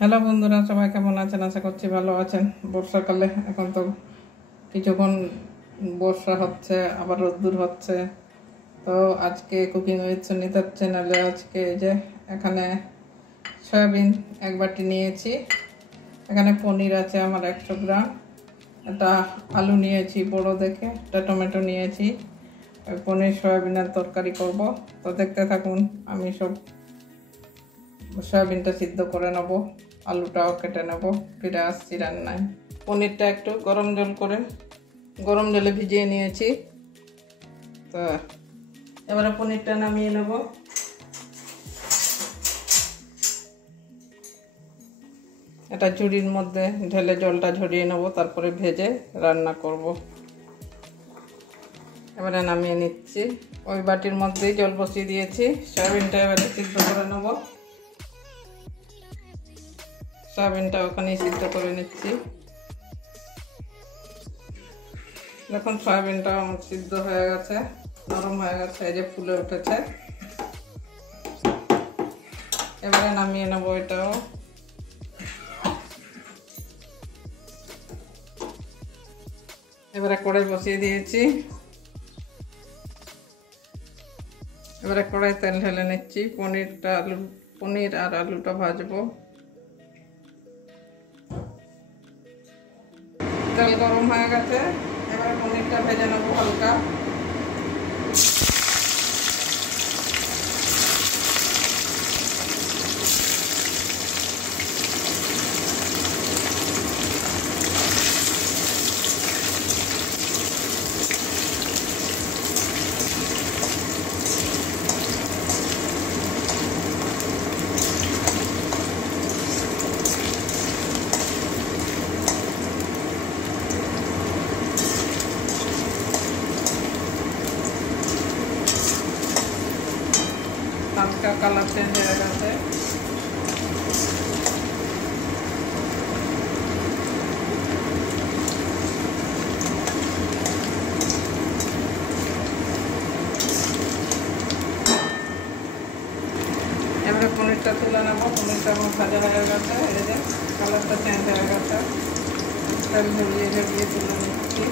Hello বন্ধুরা, সবাই কেমন আছেন? আশা করছি ভালো আছেন। বর্ষাকালে এখন তো কিছুক্ষণ বর্ষা হচ্ছে, আবার রোদ্দুর হচ্ছে। তো আজকে কুকিং উইথ সুনিতার চ্যানেলে আজকে যে এখানে সয়াবিন এক বাটি নিয়েছি, এখানে পনির আছে আমার 100 গ্রাম, একটা আলু নিয়েছি বড় দেখে, একটা টমেটো নিয়েছি। পনির সয়াবিনের তরকারি করব। তো দেখতে থাকুন, আমি সব সয়াবিনটা সিদ্ধ করে নেব, আলুটাও কেটে নেব, ফিরে আসছি রান্নায়। পনিরটা একটু গরম জলে ভিজিয়ে নিয়েছি। তো এবারে পনিরটা নামিয়ে নেব। এটা ঝুড়ির মধ্যে ঢেলে জলটা ঝরিয়ে নেব, তারপরে ভেজে রান্না করব। এবারে নামিয়ে নিচ্ছি। ওই বাটির মধ্যেই জল বসিয়ে দিয়েছি। সয়াবিনটা এবারে সিদ্ধ করে নেব। সয়াবিনটা ওখানেই সিদ্ধ করে নিচ্ছি। দেখুন সয়াবিনটা আমার সিদ্ধ হয়ে গেছে, নরম হয়ে গেছে, এই যে ফুলে উঠেছে। এবারে নামিয়ে নেবো এটাও। এবারে কড়াই বসিয়ে দিয়েছি। এবারে কড়াই তেল ঢেলে নিচ্ছি। পনির আর আলুটা ভাজবো। তেল গরম হয়ে গেছে, এবারে পনিরটা ভেজে নেবো হালকা। হালকা কালার চেঞ্জ হয়ে গেছে। এবারে পনিরটা তুলে নেবো। পনিরটা আমার ভাজা হয়ে গেছে, এই যে কালারটা চেঞ্জ হয়ে গেছে। তেল ঝরিয়ে তুলে নিচ্ছি।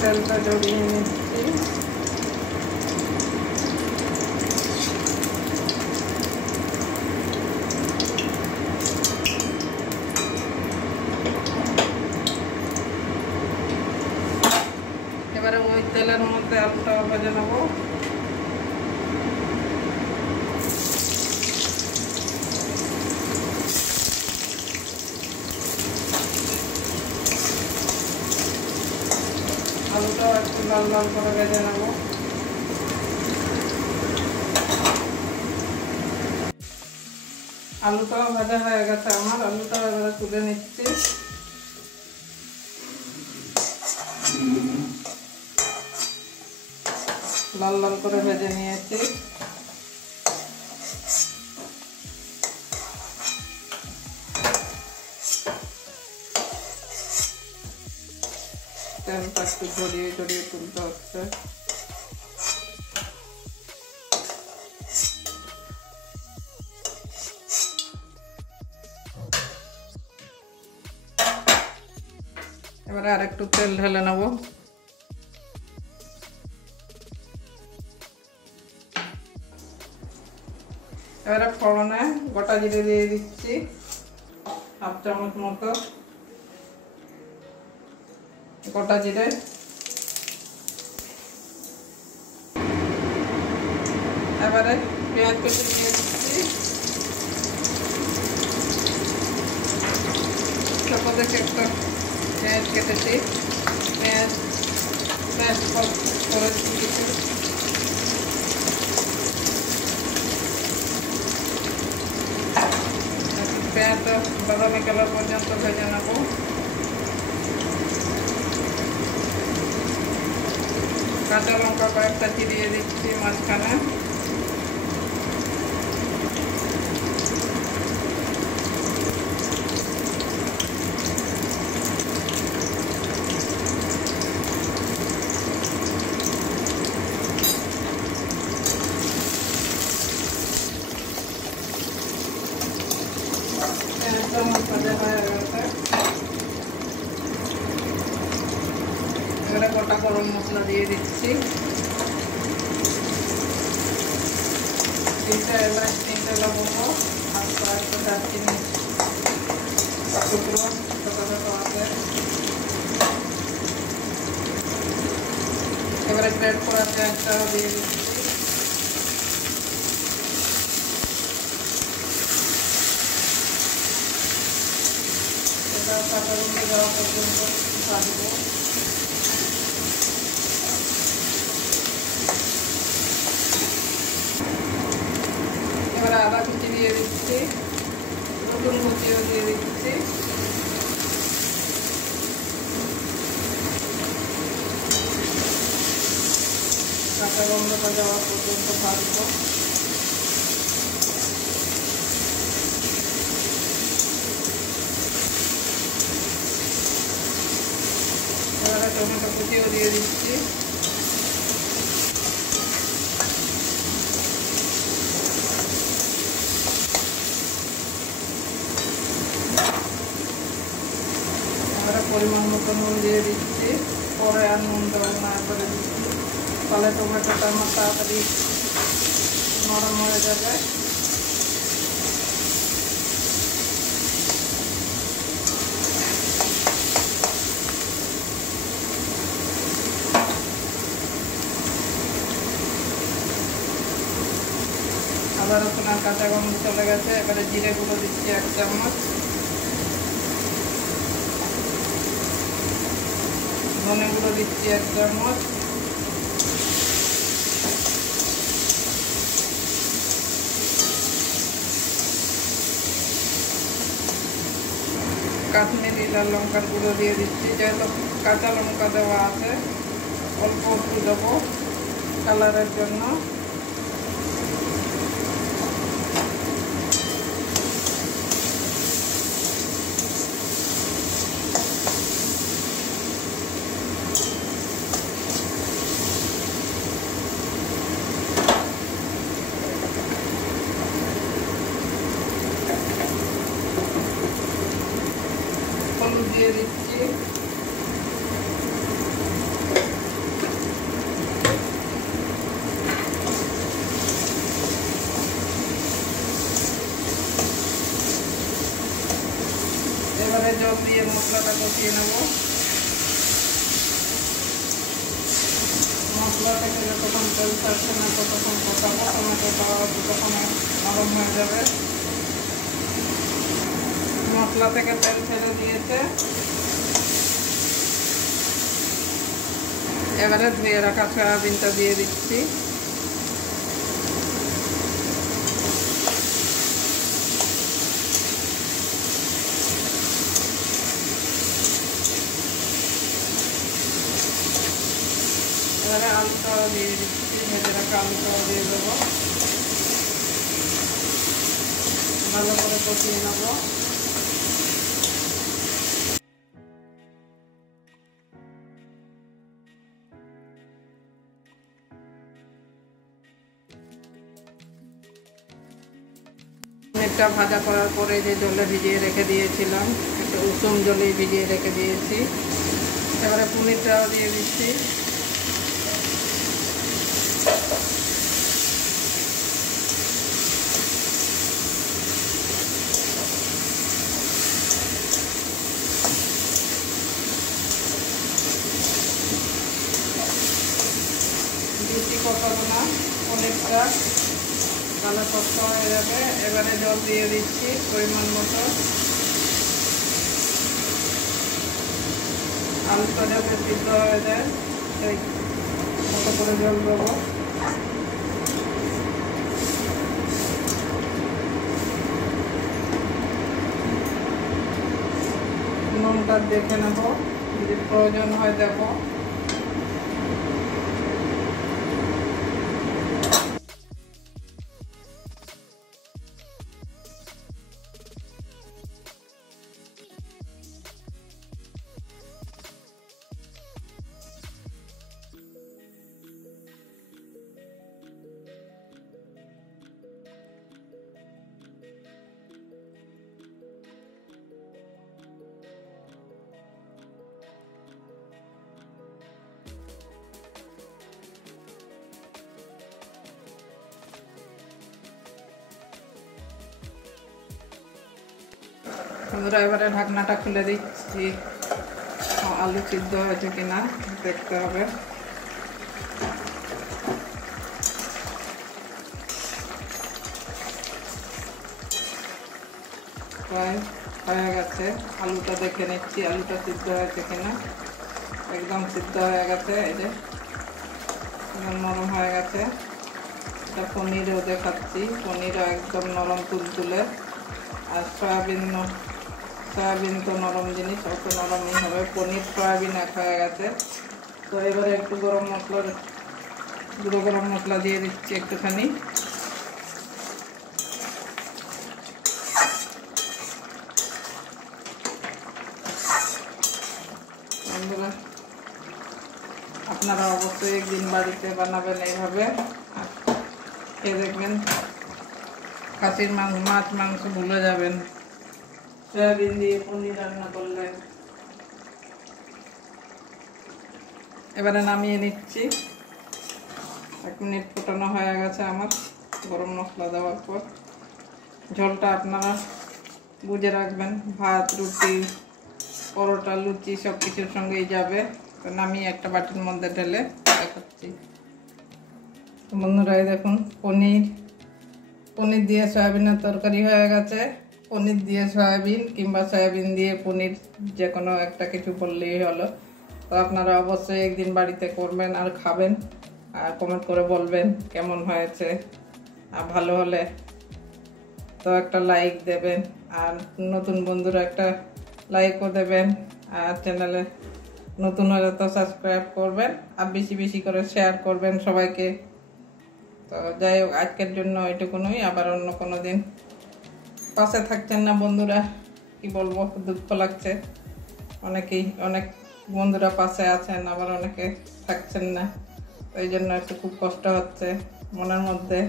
তেলটা জড়িয়ে নিচ্ছি। এবারে ওই তেলের মধ্যে আলুটাও ভেজে নেবো। আলুটাও একটু লাল লাল করে ভেজে নেব। আলুটাও ভাজা হয়ে গেছে আমার। আলুটাও এবারে তুলে নিচ্ছি। লাল লাল করে ভেজে নিয়েছি। তেলটা একটু ঝরিয়ে তুলতে হচ্ছে। এবারে আর একটু তেল ঢেলে নেব। এবারে ফোড়নে গোটা জিরে দিয়ে দিচ্ছি, 1/2 চামচ মতো গোটা জিরে। এবারে পেঁয়াজ কুচি দিয়ে দিচ্ছি। ছোট দেখে একটা পেঁয়াজ কেটেছি, পেঁয়াজ করে দিচ্ছি। পেঁয়াজটা বাদামি কালার পর্যন্ত ভেজে নেব। কাঁচা লঙ্কা কয়েকটা চিরিয়ে দিচ্ছি। দিচ্ছি মাঝখানে। এবারে গোটা গরম মশলা দিয়ে দিচ্ছি। তিনটা এলাচ, তিনটা লবঙ্গ আর কয়েকটা দারচিনি টুকরো ছোটো ছোটো আছে। এবারে গ্রেট করা পেঁয়াজটাও দিয়ে দিচ্ছি। এটা কাঁচা লঙ্কা দেওয়া পর্যন্ত ভাজবো। এবারে আদা কুচি দিয়ে দিচ্ছি, রসুন কুচিও দিয়ে দিচ্ছি। কাঁচা গন্ধটা যাওয়া পর্যন্ত ভাজবো। এবারে টমেটো কুচিও দিয়ে দিচ্ছি। পরিমাণ মতো নুন দিয়ে দিচ্ছি, পরে আর নুন দেবো না, একবারে দিচ্ছি, তাহলে টমেটোটা আমার তাড়াতাড়ি নরম হয়ে যাবে। আদা রসুন আর কাঁচা গন্ধ চলে গেছে। এবারে জিরে গুঁড়ো দিচ্ছি 1 চামচ, ধনে গুঁড়ো দিচ্ছি 1 চামচ, কাশ্মীরি লাল লঙ্কার গুঁড়ো দিয়ে দিচ্ছি। যেহেতু কাঁচা লঙ্কা দেওয়া আছে অল্প একটু দেবো কালারের জন্য। হলুদ দিয়ে দিচ্ছি, এবারে জল দিয়ে মশলাটা কষিয়ে নেব। মশলা থেকে যতক্ষণ তেল ছাড়ছে না ততক্ষণ কষাবো, টমেটোটা যতক্ষণ নরম হয়ে যাবে। মশলা থেকে তেল ছেড়ে দিয়েছে, এবারে ধুয়ে রাখা সয়াবিনটা দিয়ে দিচ্ছি। এবারে আলুটাও দিয়ে দিচ্ছি, ভেজে রাখা আলুটাও দিয়ে দেবো, ভালো করে কষিয়ে নেবো। পনিরটা ভাজা করার পরে যে জলে ভিজিয়ে রেখে দিয়েছিলাম, একটু উষুম জলেই ভিজিয়ে রেখে দিয়েছি। এবারে পনিরটাও দিয়ে দিচ্ছি। বেশি কষাবো না পনিরটা, তাহলে শক্ত হয়ে যাবে। এবারে জল দিয়ে দিচ্ছি পরিমাণ মতো। আলুটা যাতে সিদ্ধ হয়ে যায় সেই মতো করে জল দেবো। নুনটা দেখে নেব, যদি প্রয়োজন হয় দেবো। বন্ধুরা এবারে ঢাকনাটা খুলে দিচ্ছি, আলু সিদ্ধ হয়েছে কিনা দেখতে হবে। প্রায় হয়ে গেছে, আলুটা দেখে নিচ্ছি আলুটা সিদ্ধ হয়েছে কিনা। একদম সিদ্ধ হয়ে গেছে, এই যে নরম হয়ে গেছে। এটা পনিরও দেখাচ্ছি, পনিরও একদম নরম তুলতুলে। আর সয়াবিন তো নরম জিনিস, অত নরমই হবে। পনির সয়াবিন এক হয়ে গেছে। তো এবারে একটু গুঁড়ো গরম মশলা দিয়ে দিচ্ছি একটুখানি। বন্ধুরা আপনারা অবশ্যই একদিন বাড়িতে বানাবেন এইভাবে, খেয়ে দেখবেন খাসির মাছ মাংস ভুলে যাবেন সয়াবিন দিয়ে পনির রান্না করলেন। এবারে নামিয়ে নিচ্ছি। 1 মিনিট ফোটানো হয়ে গেছে আমার গরম মশলা দেওয়ার পর। ঝোলটা আপনারা বুঝে রাখবেন, ভাত, রুটি, পরোটা, লুচি সব কিছুর সঙ্গেই যাবে। তো নামিয়ে একটা বাটির মধ্যে ঢেলে দেখাচ্ছি। বন্ধুরা এই দেখুন পনির দিয়ে সয়াবিনের তরকারি হয়ে গেছে। পনির দিয়ে সয়াবিন কিংবা সয়াবিন দিয়ে পনির, যে কোনো একটা কিছু বললেই হলো। তো আপনারা অবশ্যই একদিন বাড়িতে করবেন আর খাবেন, আর কমেন্ট করে বলবেন কেমন হয়েছে। আর ভালো হলে তো একটা লাইক দেবেন, আর নতুন বন্ধুরা একটা লাইকও দেবেন। আর চ্যানেলে নতুন হলে তো সাবস্ক্রাইব করবেন, আর বেশি বেশি করে শেয়ার করবেন সবাইকে। তো যাই হোক, আজকের জন্য এটুকুনই। আবার অন্য কোনো দিন। পাশে থাকছেন না বন্ধুরা, কি বলবো, দুঃখ লাগছে। অনেক বন্ধুরা পাশে আছেন, আবার অনেকে থাকছেন না। ওই জন্য একটু খুব কষ্ট হচ্ছে মনের মধ্যে।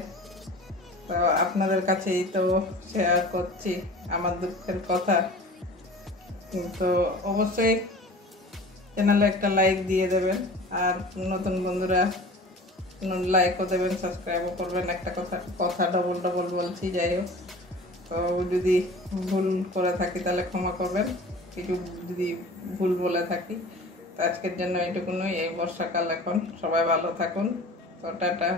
তো আপনাদের কাছেই তো শেয়ার করছি আমার দুঃখের কথা। তো অবশ্যই চ্যানেলে একটা লাইক দিয়ে দেবেন, আর নতুন বন্ধুরা লাইকও দেবেন, সাবস্ক্রাইবও করবেন। একটা কথা ডবল বলছি, যাই হোক। তো যদি ভুল করে থাকি তাহলে ক্ষমা করবেন, কিছু যদি ভুল বলে থাকি। তো আজকের জন্য এইটুকুনই। এই বর্ষাকাল এখন, সবাই ভালো থাকুন। তো টাটা।